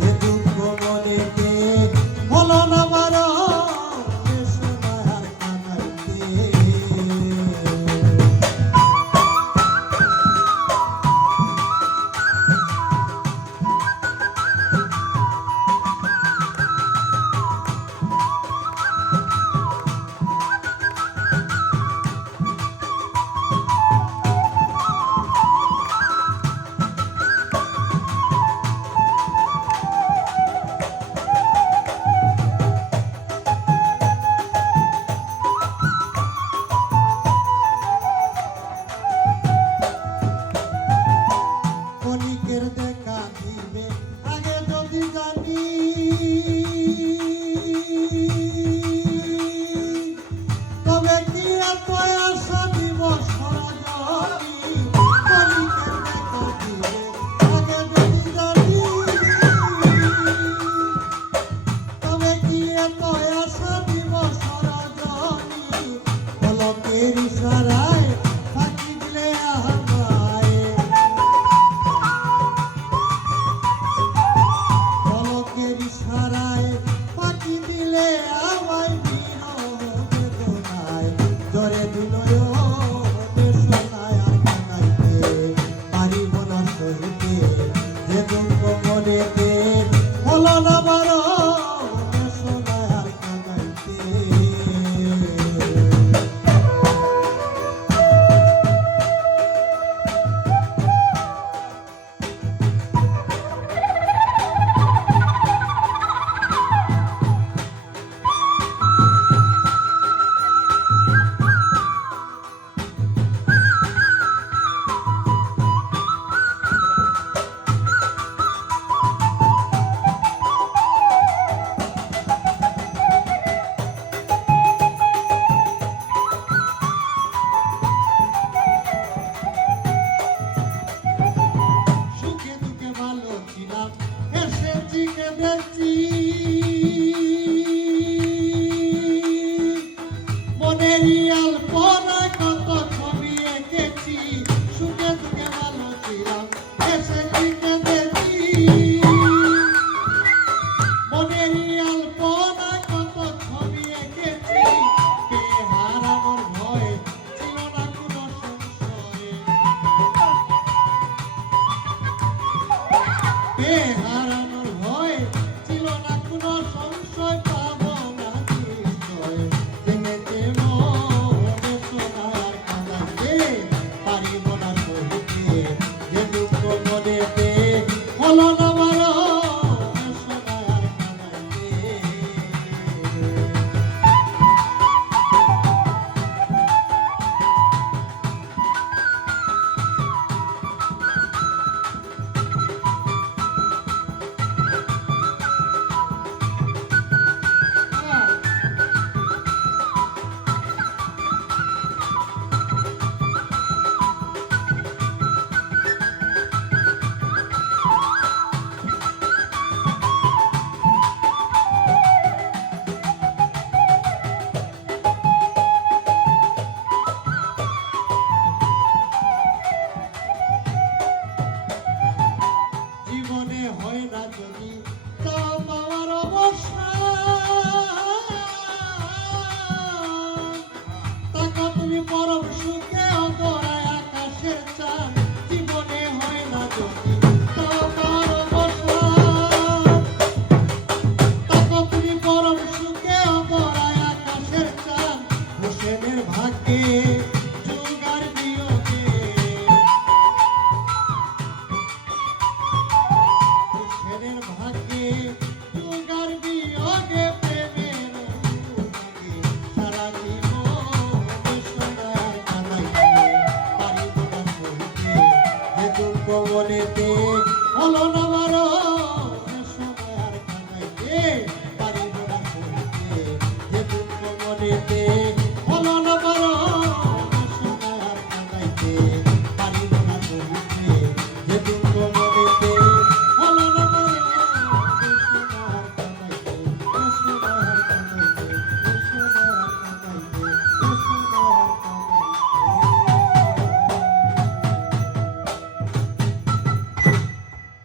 যে দুঃখ মনেতে হলো না বারো সোনার কানাইতে। ক্ষণিকের দেখা দিবে আগে যদি জানি, তবে কি এত আশা দিব সরজনী। ক্ষণিকের দেখা দিবে আগে যদি জানি, তবে কি এত আশা দিব সরজনী। পলকের ইশারায় ফাঁকি দিলে আমায়, পলকের ইশারায় ফাঁকি দিলে আমায় বিরহ বেদনায় জরে দিল সোনায় আর কানাইতে। পারিব না সহিতে যে দুঃখ মনেতে হলো না বারো সোনায় আর কানাইতে। সুখে দুঃখে ভালো ছিলাম এসেছি কেঁদেছি, মনের আলপনায় কত ছবি এঁকেছি। সুখে দুঃখে ভালো ছিলাম এসেছি কেঁদেছি, মনের আলপনায় কত ছবি এঁকেছি। কে হারানোর ভয় ছিল না কোনো সংশয়, কে হারানোর ভয় ছিল না কোনো সংশয়। পাবো না নিশ্চয় জেনেছে মনে সোনার কানাইতে। পারিব না সহিতে যে দুঃখ মনেতে হলো না বারো সোনার কানাইতে। জীবনে হয় না যদি চাও পাওয়ার অবসান, তাকে তুমি পরম সুখে অন্তরায়